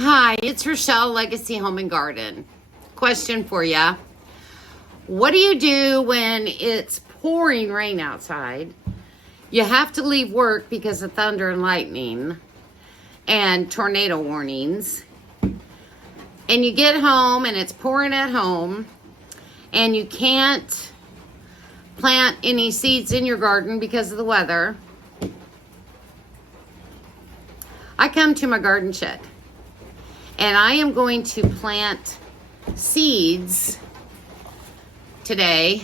Hi, it's Rochelle, Legacy Home and Garden. Question for ya. What do you do when it's pouring rain outside? You have to leave work because of thunder and lightning and tornado warnings. And you get home and it's pouring at home and you can't plant any seeds in your garden because of the weather. I come to my garden shed and I am going to plant seeds today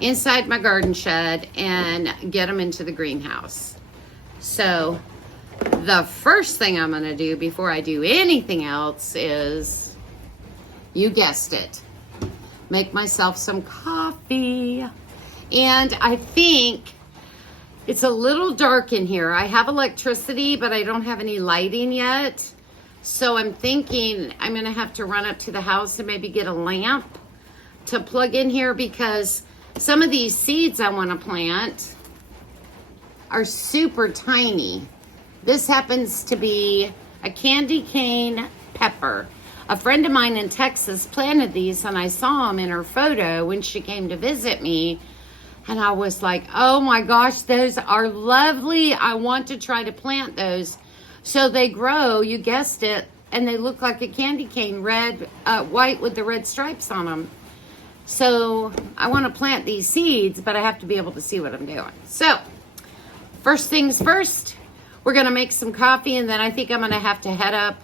inside my garden shed and get them into the greenhouse. So the first thing I'm going to do before I do anything else is, you guessed it, make myself some coffee. And I think it's a little dark in here. I have electricity, but I don't have any lighting yet. So I'm thinking I'm going to have to run up to the house and maybe get a lamp to plug in here, because some of these seeds I want to plant are super tiny. This happens to be a candy cane pepper. A friend of mine in Texas planted these, and I saw them in her photo when she came to visit me. And I was like, oh my gosh, those are lovely. I want to try to plant those. So they grow, you guessed it, and they look like a candy cane, red, white with the red stripes on them. So I want to plant these seeds, but I have to be able to see what I'm doing. So first things first, we're going to make some coffee, and then I think I'm going to have to head up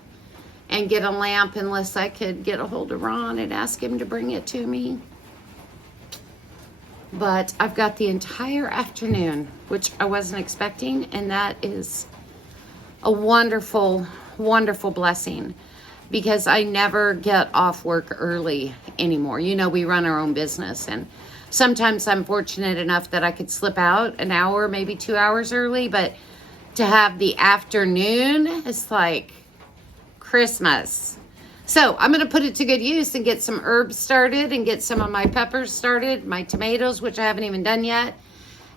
and get a lamp, unless I could get a hold of Ron and ask him to bring it to me. But I've got the entire afternoon, which I wasn't expecting, and that is a wonderful, wonderful blessing, because I never get off work early anymore. You know, we run our own business, and sometimes I'm fortunate enough that I could slip out an hour, maybe 2 hours early, but to have the afternoon is like Christmas. So I'm going to put it to good use and get some herbs started and get some of my peppers started, my tomatoes, which I haven't even done yet,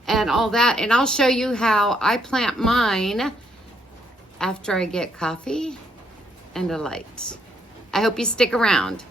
and all that. And I'll show you how I plant mine after I get coffee and a light. I hope you stick around.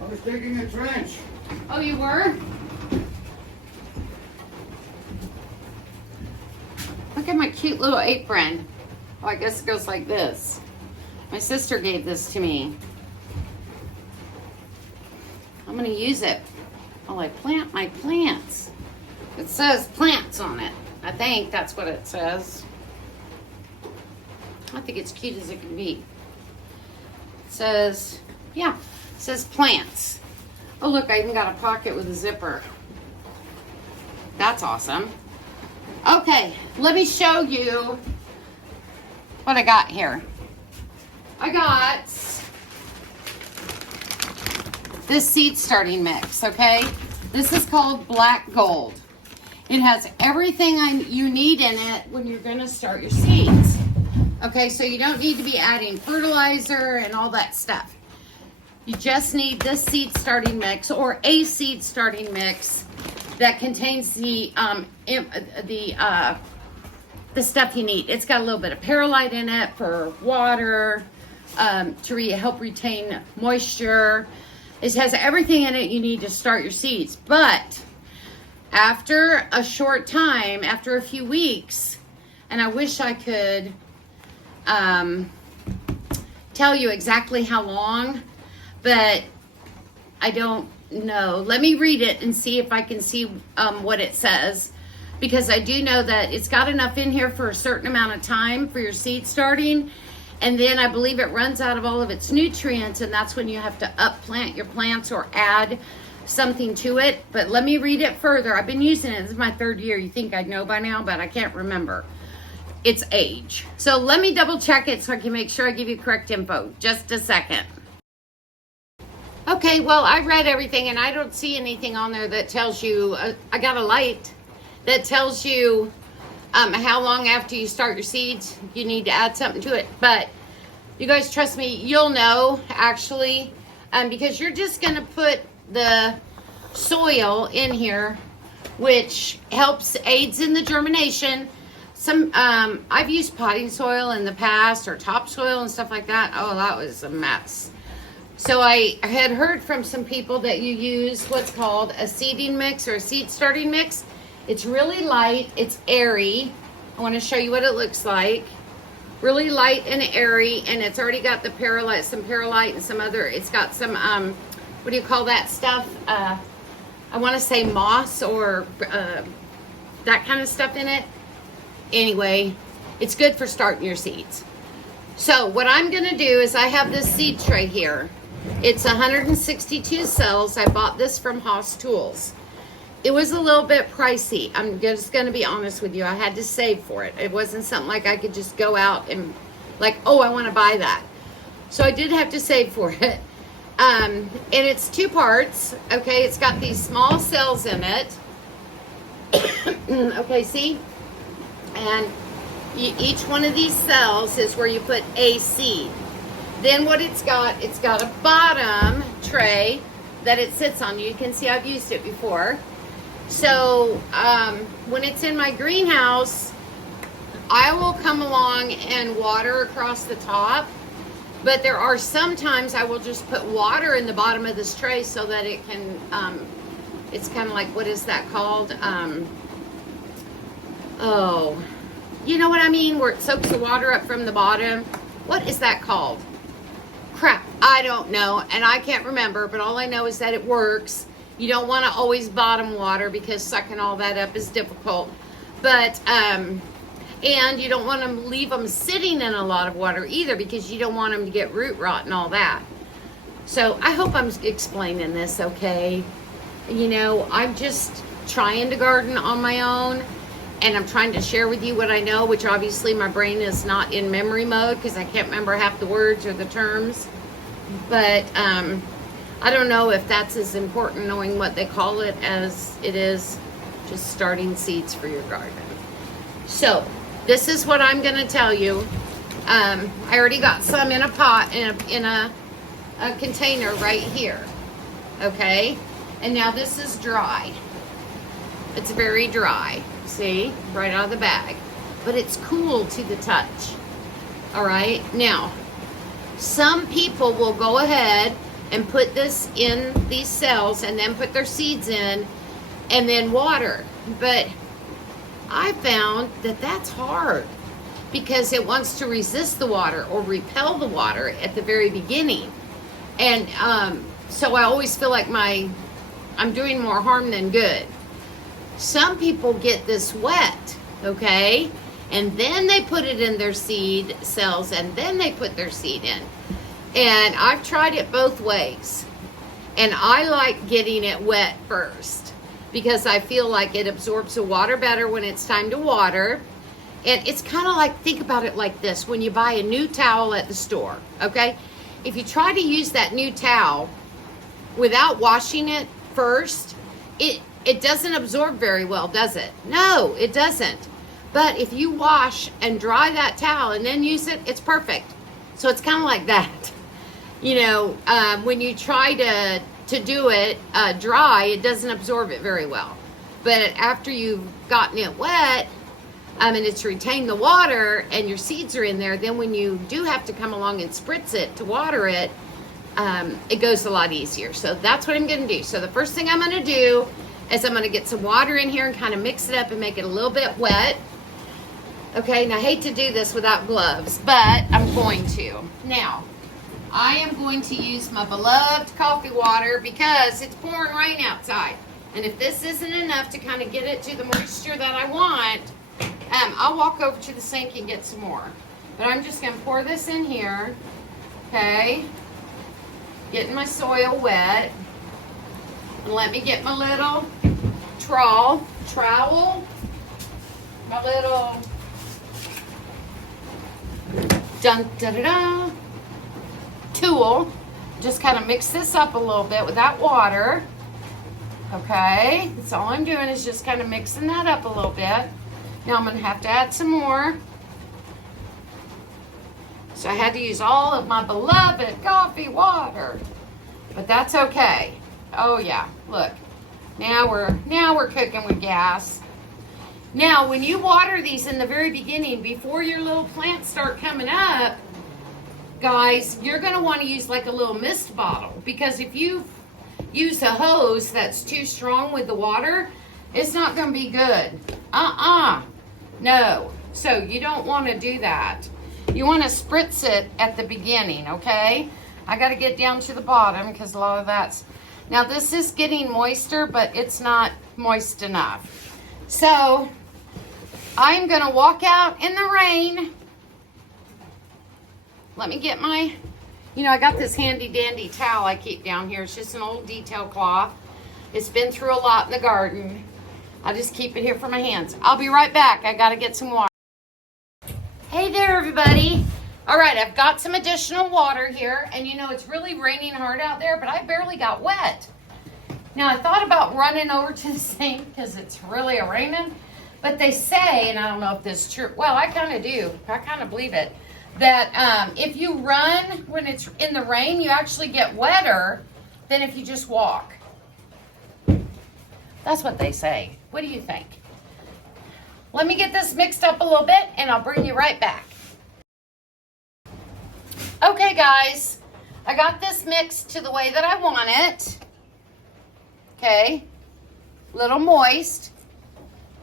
I was digging a trench. Oh, you were? Look at my cute little apron. Oh, I guess it goes like this. My sister gave this to me. I'm going to use it while I plant my plants. It says plants on it. I think that's what it says. I think it's cute as it can be. It says, yeah, it says plants. Oh, look, I even got a pocket with a zipper. That's awesome. Okay, let me show you what I got here. I got this seed starting mix, okay? This is called Black Gold. It has everything you need in it when you're gonna start your seeds. Okay, so you don't need to be adding fertilizer and all that stuff. You just need this seed starting mix, or a seed starting mix that contains the stuff you need. It's got a little bit of perlite in it for water, help retain moisture. It has everything in it you need to start your seeds. But after a short time, after a few weeks, and I wish I could tell you exactly how long, but I don't know. Let me read it and see if I can see what it says, because I do know that it's got enough in here for a certain amount of time for your seed starting, and then I believe it runs out of all of its nutrients, and that's when you have to upplant your plants or add something to it. But let me read it further. I've been using it. This is my 3rd year. You think I'd know by now, but I can't remember its age. So let me double check it so I can make sure I give you correct info. Just a second. Okay, well, I read everything and I don't see anything on there that tells you, I got a light that tells you how long after you start your seeds you need to add something to it. But you guys, trust me, you'll know actually, because you're just going to put the soil in here, which aids in the germination. I've used potting soil in the past, or topsoil and stuff like that. Oh, that was a mess. So I had heard from some people that you use what's called a seeding mix or a seed starting mix. It's really light, it's airy. I want to show you what it looks like. Really light and airy, and it's already got the perlite, some perlite and some other, it's got some, what do you call that stuff? I want to say moss or that kind of stuff in it. Anyway, it's good for starting your seeds. So what I'm going to do is I have this seed tray here. It's 162 cells. I bought this from Haas Tools. It was a little bit pricey. I'm just going to be honest with you. I had to save for it. It wasn't something like I could just go out and like, oh, I want to buy that. So I did have to save for it. And it's 2 parts. Okay, it's got these small cells in it. Okay, see? And each one of these cells is where you put a seed. Then what it's got a bottom tray that it sits on. You can see I've used it before. So when it's in my greenhouse, I will come along and water across the top. But there are sometimes I will just put water in the bottom of this tray so that it can, it's kind of like, what is that called? Oh, you know what I mean? Where it soaks the water up from the bottom. What is that called? Crap, I don't know, and I can't remember, but all I know is that it works. You don't want to always bottom water because sucking all that up is difficult. But, and you don't want to leave them sitting in a lot of water either, because you don't want them to get root rot and all that. So I hope I'm explaining this okay. You know, I'm just trying to garden on my own, and I'm trying to share with you what I know, which obviously my brain is not in memory mode because I can't remember half the words or the terms. But I don't know if that's as important knowing what they call it as it is just starting seeds for your garden. So this is what I'm going to tell you. I already got some in a pot, in a container right here. Okay? And now this is dry. It's very dry. See? Right out of the bag. But it's cool to the touch. Alright? Now, some people will go ahead and put this in these cells and then put their seeds in and then water. But I found that that's hard because it wants to resist the water or repel the water at the very beginning. And so I always feel like I'm doing more harm than good. Some people get this wet, okay? And then they put it in their seed cells and then they put their seed in. And I've tried it both ways. And I like getting it wet first because I feel like it absorbs the water better when it's time to water. And it's kind of like, think about it like this, when you buy a new towel at the store, okay? If you try to use that new towel without washing it first, it doesn't absorb very well, does it? No, it doesn't. But if you wash and dry that towel and then use it, it's perfect. So it's kind of like that. You know, when you try to do it dry, it doesn't absorb it very well. But after you've gotten it wet, and it's retained the water and your seeds are in there, then when you do have to come along and spritz it to water it, it goes a lot easier. So that's what I'm going to do. So the first thing I'm going to do is I'm going to get some water in here and kind of mix it up and make it a little bit wet. Okay, now I hate to do this without gloves, but I'm going to. Now, I am going to use my beloved coffee water because it's pouring rain outside. And if this isn't enough to kind of get it to the moisture that I want, I'll walk over to the sink and get some more. But I'm just going to pour this in here, okay? Getting my soil wet. And let me get my little trowel, my little tool. Just kind of mix this up a little bit with that water. Okay, that's all I'm doing is just kind of mixing that up a little bit. Now I'm going to have to add some more. So I had to use all of my beloved coffee water, but that's okay. Oh yeah, look, now we're cooking with gas. Now when you water these in the very beginning, before your little plants start coming up, guys, you're going to want to use like a little mist bottle, because if you use a hose that's too strong with the water, it's not going to be good. No. So you don't want to do that. You want to spritz it at the beginning, okay? I got to get down to the bottom because a lot of that's... Now this is getting moister, but it's not moist enough. So I'm going to walk out in the rain. Let me get my... You know, I got this handy dandy towel I keep down here. It's just an old detail cloth. It's been through a lot in the garden. I'll just keep it here for my hands. I'll be right back. I got to get some water. Hey there, everybody. All right, I've got some additional water here. And you know, it's really raining hard out there, but I barely got wet. Now, I thought about running over to the sink because it's really raining. But they say, and I don't know if this is true. Well, I kind of do. I kind of believe it. That if you run when it's in the rain, you actually get wetter than if you just walk. That's what they say. What do you think? Let me get this mixed up a little bit and I'll bring you right back. Okay, guys, I got this mixed to the way that I want it. Okay, little moist.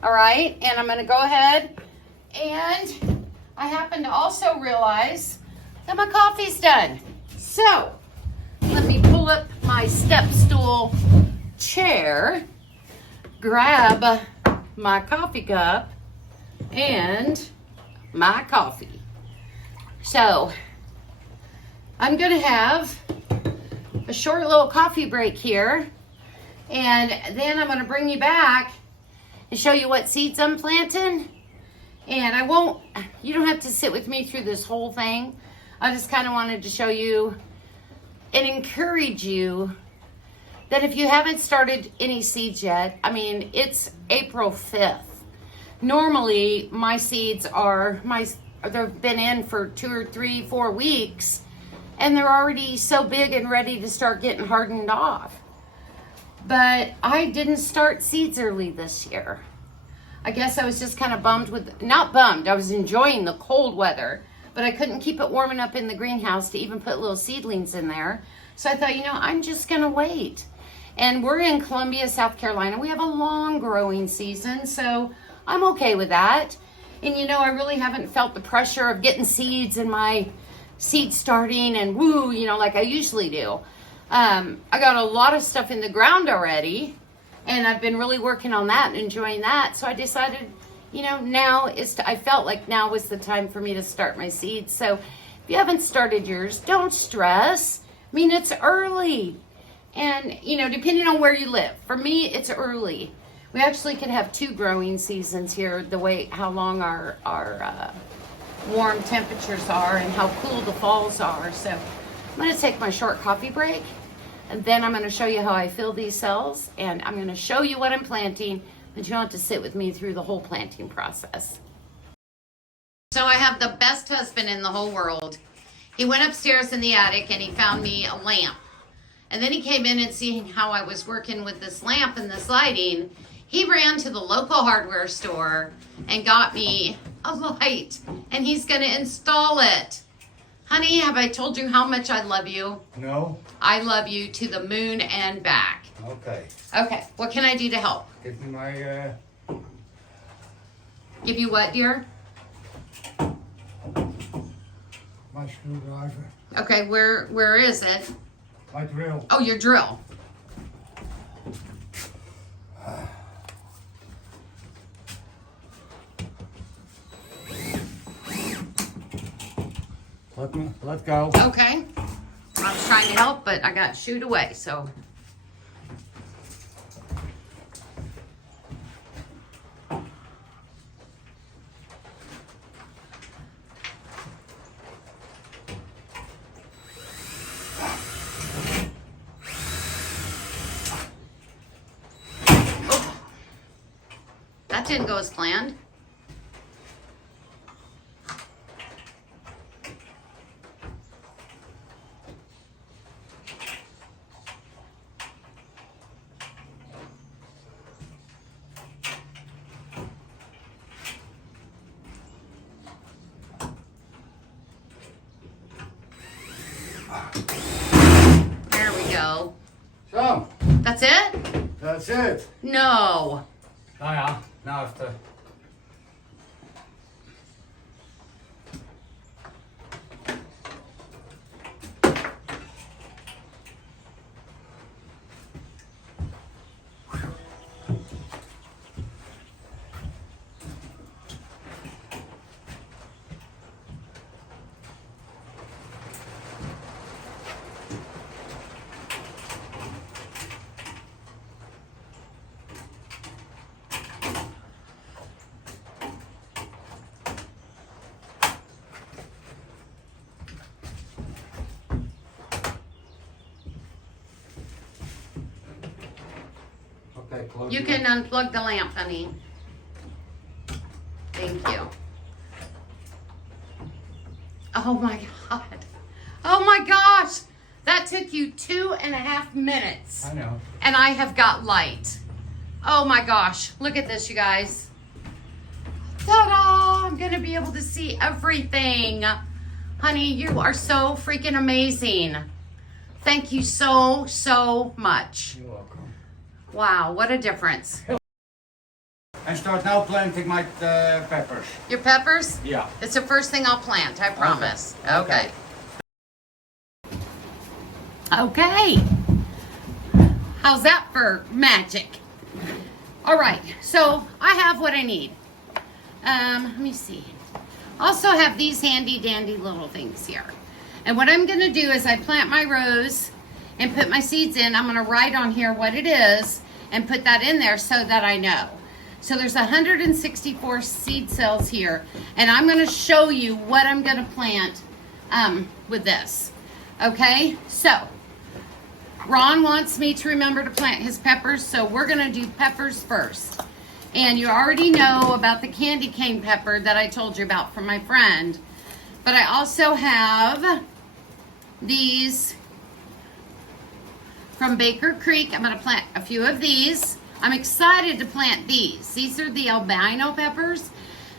All right, and I'm going to go ahead and I happen to also realize that my coffee's done. So let me pull up my step stool chair, grab my coffee cup and my coffee. So I'm going to have a short little coffee break here, and then I'm going to bring you back and show you what seeds I'm planting. And you don't have to sit with me through this whole thing. I just kind of wanted to show you and encourage you that if you haven't started any seeds yet, I mean, it's April 5th. Normally, my seeds they've been in for 2 or 3, 4 weeks, and they're already so big and ready to start getting hardened off. But I didn't start seeds early this year. I guess I was just kind of not bummed, I was enjoying the cold weather, but I couldn't keep it warm enough in the greenhouse to even put little seedlings in there. So I thought, you know, I'm just gonna wait. And we're in Columbia, South Carolina. We have a long growing season, so I'm okay with that. And you know, I really haven't felt the pressure of getting seeds in my seed starting and woo, you know, like I usually do. I got a lot of stuff in the ground already, and I've been really working on that and enjoying that. So I decided, you know, I felt like now was the time for me to start my seeds. So if you haven't started yours, don't stress. I mean, it's early. And, you know, depending on where you live, for me, it's early. We actually could have 2 growing seasons here, how long our warm temperatures are and how cool the falls are. So I'm going to take my short coffee break, and then I'm going to show you how I fill these cells, and I'm going to show you what I'm planting, but you don't have to sit with me through the whole planting process. So I have the best husband in the whole world. He went upstairs in the attic and he found me a lamp. And then he came in and seeing how I was working with this lamp and this lighting, He ran to the local hardware store and got me a light, and he's going to install it. Honey, have I told you how much I love you? No? I love you to the moon and back. Okay. Okay, what can I do to help? Give me my, Give you what, dear? my screwdriver. Okay, where is it? My drill. Oh, your drill. Let go. Okay. I was trying to help, but I got shooed away, so. Oh. That didn't go as planned. There we go. So, That's it? that's it. No. Nou ja, nou efter. Okay, close You it can up. unplug the lamp, honey. Thank you. Oh my God. Oh my gosh. That took you 2.5 minutes. I know. And I have got light. Oh my gosh. Look at this, you guys. Ta-da! I'm going to be able to see everything. Honey, you are so freaking amazing. Thank you so, so much. You're welcome. Wow, what a difference. And start now planting my peppers. Your peppers? Yeah. It's the first thing I'll plant, I promise. Okay. Okay. How's that for magic? All right, so I have what I need. Let me see. Also have these handy dandy little things here. And what I'm gonna do is I plant my rose and put my seeds in. I'm gonna write on here what it is and put that in there so that I know. So there's 164 seed cells here, and I'm gonna show you what I'm gonna plant with this. Okay, so Ron wants me to remember to plant his peppers, so we're gonna do peppers first. And you already know about the candy cane pepper that I told you about from my friend. But I also have these from Baker Creek. I'm gonna plant a few of these. I'm excited to plant these. These are the albino peppers.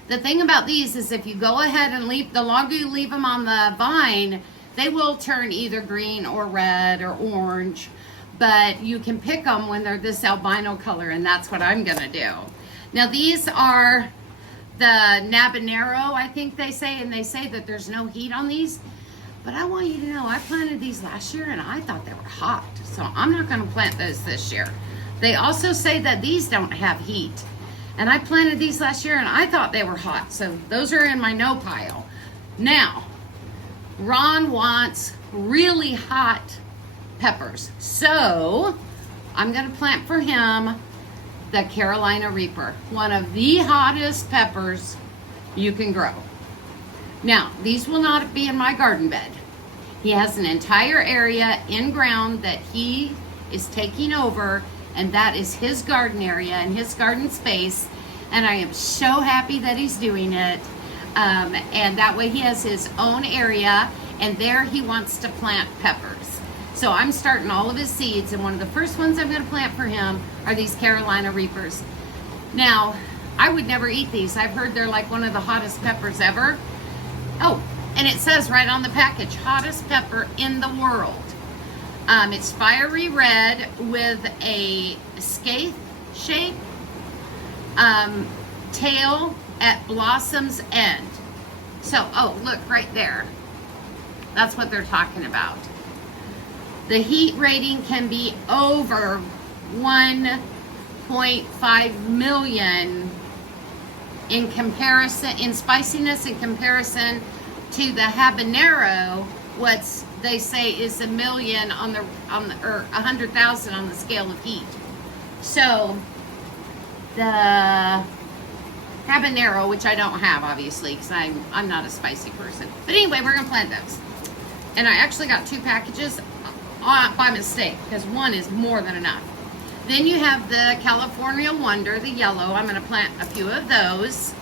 The thing about these is if you go ahead and leave, the longer you leave them on the vine, they will turn either green or red or orange. But you can pick them when they're this albino color, and that's what I'm gonna do. Now these are the Nabanero, I think they say, and they say that there's no heat on these. But I want you to know, I planted these last year and I thought they were hot. So I'm not gonna plant those this year. They also say that these don't have heat. And I planted these last year and I thought they were hot. So those are in my no pile. Now, Ron wants really hot peppers. So I'm gonna plant for him the Carolina Reaper, one of the hottest peppers you can grow. Now, these will not be in my garden bed. He has an entire area in ground that he is taking over, and that is his garden area and his garden space, and I am so happy that he's doing it. And that way he has his own area, and there he wants to plant peppers. So I'm starting all of his seeds, and one of the first ones I'm going to plant for him are these Carolina Reapers. Now, I would never eat these. I've heard they're like one of the hottest peppers ever. Oh, and it says right on the package, hottest pepper in the world. It's fiery red with a scathe shape, tail at blossom's end. So, oh, look right there. That's what they're talking about. The heat rating can be over 1.5 million in comparison, in spiciness in comparison to the habanero, what's they say is 1 million on the or 100,000 on the scale of heat. So the habanero, which I don't have obviously because I'm not a spicy person. But anyway, we're gonna plant those. And I actually got 2 packages by mistake because 1 is more than enough. Then you have the California Wonder, the yellow. I'm gonna plant a few of those.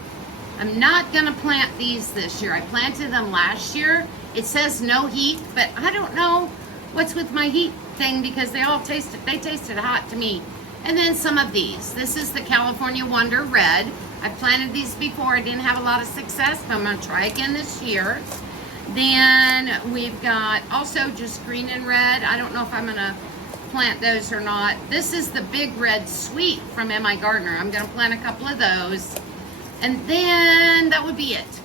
I'm not gonna plant these this year. I planted them last year. It says no heat, but I don't know what's with my heat thing because they tasted hot to me. And then some of these. This is the California Wonder Red. I planted these before. I didn't have a lot of success, but I'm gonna try again this year. Then we've got also just green and red. I don't know if I'm gonna plant those or not. This is the Big Red Sweet from M.I. Gardner. I'm gonna plant a couple of those. And then that would be it.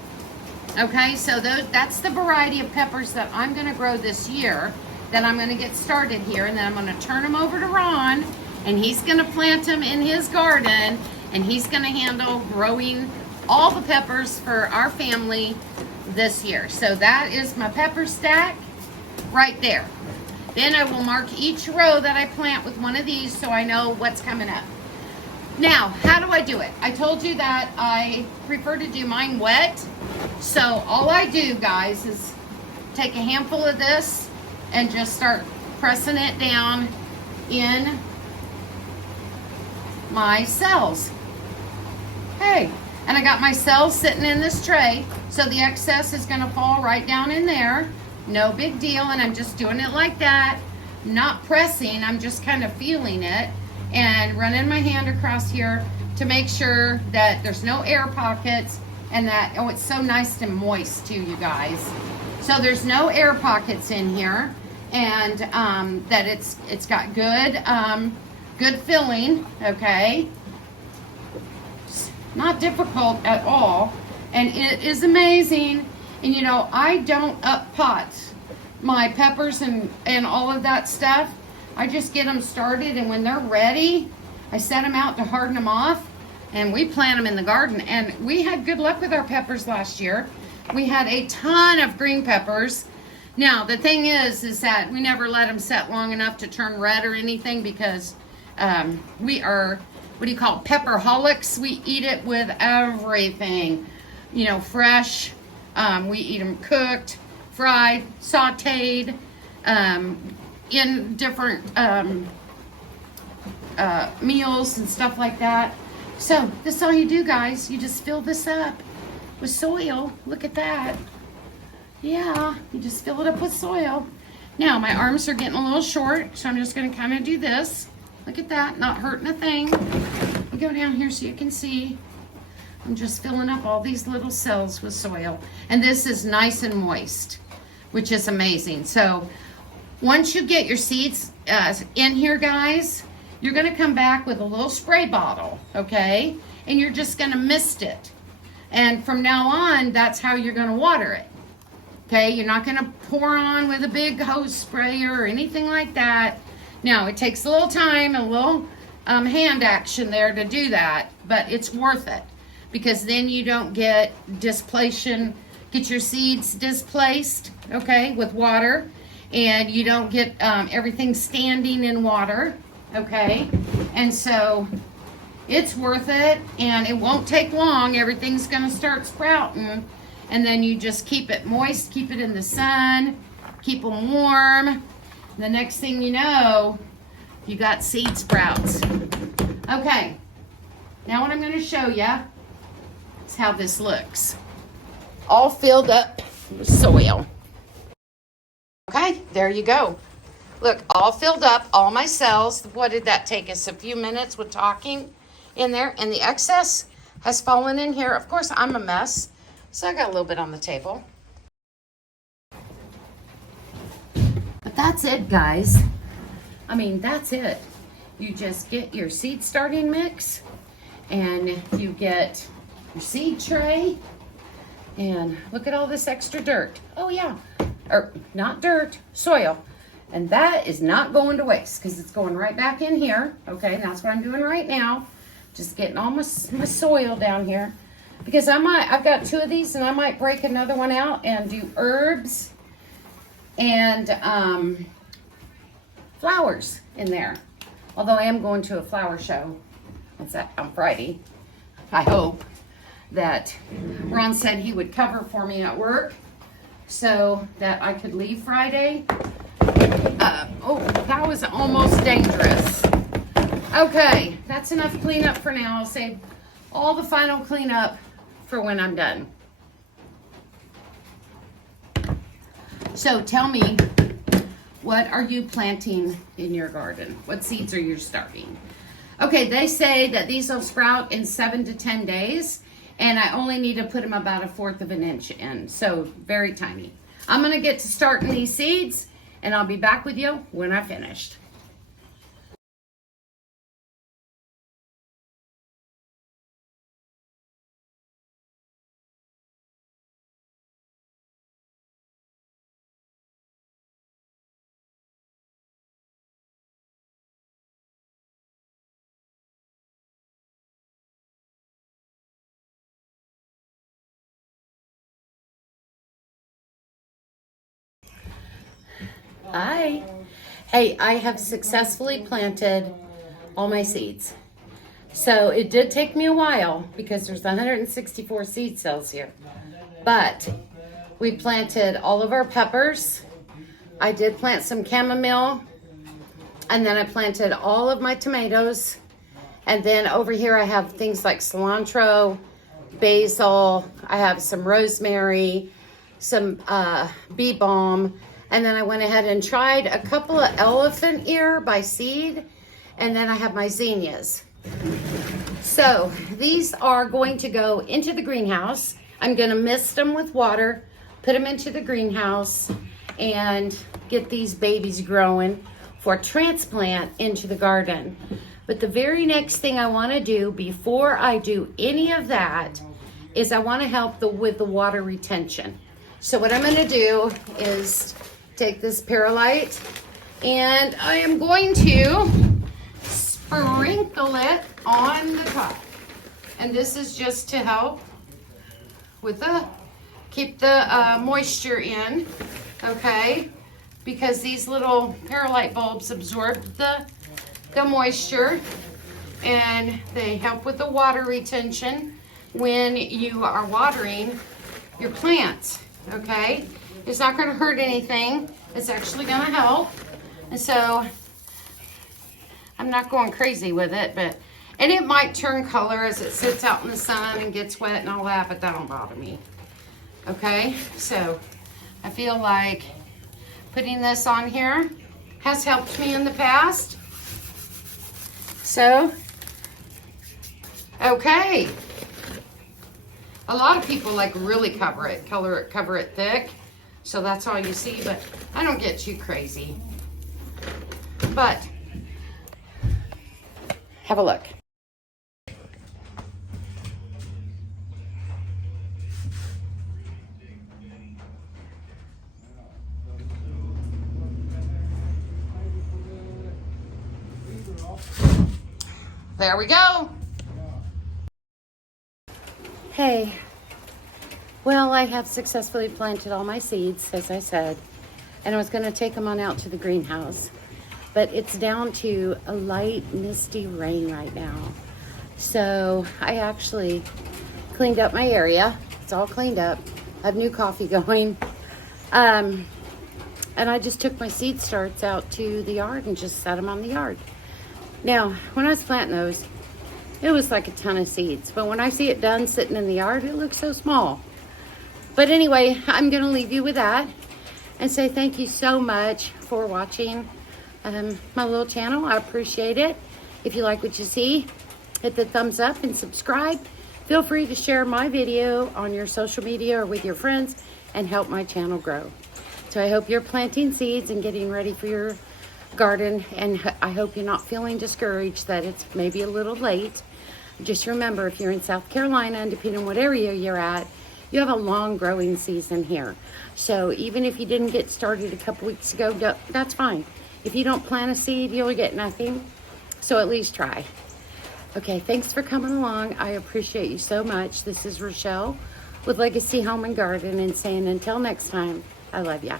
Okay, so that's the variety of peppers that I'm gonna grow this year, that I'm gonna get started here, and then I'm gonna turn them over to Ron, and he's gonna plant them in his garden, and he's gonna handle growing all the peppers for our family this year. So that is my pepper stack right there. Then I will mark each row that I plant with one of these so I know what's coming up. Now, how do I do it? I told you that I prefer to do mine wet. So all I do, guys, is take a handful of this and just start pressing it down in my cells. Hey, and I got my cells sitting in this tray, so the excess is gonna fall right down in there. No big deal, and I'm just doing it like that. Not pressing, I'm just kind of feeling it and running my hand across here to make sure that there's no air pockets and that, oh, it's so nice and moist too, you guys. So there's no air pockets in here, and that it's got good good filling, okay? It's not difficult at all, and it is amazing. And you know, I don't up pot my peppers and all of that stuff. I just get them started, and when they're ready, I set them out to harden them off, and we plant them in the garden. And we had good luck with our peppers last year. We had a ton of green peppers. Now, the thing is that we never let them set long enough to turn red or anything because we are, what do you call it, pepperholics. We eat it with everything, you know, fresh. We eat them cooked, fried, sauteed, in different meals and stuff like that. So this is all you do, guys. You just fill this up with soil. Look at that. Yeah, you just fill it up with soil. Now my arms are getting a little short, so I'm just going to kind of do this. Look at that, not hurting a thing. You go down here so you can see. I'm just filling up all these little cells with soil. And this is nice and moist, which is amazing. So once you get your seeds in here, guys, you're gonna come back with a little spray bottle, okay? And you're just gonna mist it. And from now on, that's how you're gonna water it. Okay, you're not gonna pour on with a big hose sprayer or anything like that. Now, it takes a little time, a little hand action there to do that, but it's worth it. Because then you don't get displacement, get your seeds displaced, okay, with water, and you don't get everything standing in water, okay? And so it's worth it, and it won't take long. Everything's gonna start sprouting, and then you just keep it moist, keep it in the sun, keep them warm. The next thing you know, you got seed sprouts. Okay, now what I'm gonna show you, how this looks. All filled up with soil. Okay, there you go. Look, all filled up, all my cells. What did that take us? A few minutes with talking? in there, and the excess has fallen in here. Of course, I'm a mess, so I got a little bit on the table. But that's it, guys. I mean, that's it. You just get your seed starting mix, and you get your seed tray, and look at all this extra dirt. Oh yeah, or not dirt, soil. And that is not going to waste because it's going right back in here. Okay, that's what I'm doing right now. Just getting all my soil down here. Because I've got 2 of these, and I might break another one out and do herbs and flowers in there. Although I am going to a flower show. It's on Friday. I hope that Ron said he would cover for me at work so that I could leave Friday. Oh, that was almost dangerous. Okay, that's enough cleanup for now. I'll save all the final cleanup for when I'm done. So tell me, what are you planting in your garden? What seeds are you starting? Okay, they say that these will sprout in 7 to 10 days, and I only need to put them about 1/4 of an inch in, so very tiny. I'm gonna get to starting these seeds, and I'll be back with you when I finished. Hi. Hey, I have successfully planted all my seeds. So it did take me a while because there's 164 seed cells here. But we planted all of our peppers. I did plant some chamomile. And then I planted all of my tomatoes. And then over here I have things like cilantro, basil. I have some rosemary, some bee balm. And then I went ahead and tried a couple of elephant ear by seed. And then I have my zinnias. So these are going to go into the greenhouse. I'm going to mist them with water, put them into the greenhouse, and get these babies growing for transplant into the garden. But the very next thing I want to do before I do any of that is I want to help with the water retention. So what I'm going to do is take this perlite, and I am going to sprinkle it on the top. And this is just to help with keep the moisture in, okay? Because these little perlite bulbs absorb the moisture, and they help with the water retention when you are watering your plants, okay? It's not gonna hurt anything. It's actually gonna help. And so I'm not going crazy with it, and it might turn color as it sits out in the sun and gets wet and all that, but that don't bother me. Okay, so I feel like putting this on here has helped me in the past. So, okay. A lot of people like really cover it thick. So that's all you see, but I don't get too crazy. But have a look. There we go. Hey, well, I have successfully planted all my seeds, as I said, and I was going to take them on out to the greenhouse, but it's down to a light, misty rain right now. So I actually cleaned up my area. It's all cleaned up. I have new coffee going. And I just took my seed starts out to the yard and just set them on the yard. Now, when I was planting those, it was like a ton of seeds. But when I see it done sitting in the yard, it looks so small. But anyway, I'm going to leave you with that and say thank you so much for watching my little channel. I appreciate it. If you like what you see, hit the thumbs up and subscribe. Feel free to share my video on your social media or with your friends and help my channel grow. So I hope you're planting seeds and getting ready for your garden, and I hope you're not feeling discouraged that it's maybe a little late. Just remember, if you're in South Carolina, and depending on what area you're at, you have a long growing season here. So even if you didn't get started a couple weeks ago, that's fine. If you don't plant a seed, you'll get nothing. So at least try. Okay, thanks for coming along. I appreciate you so much. This is Rochelle with Legacy Home and Garden, and saying until next time, I love ya.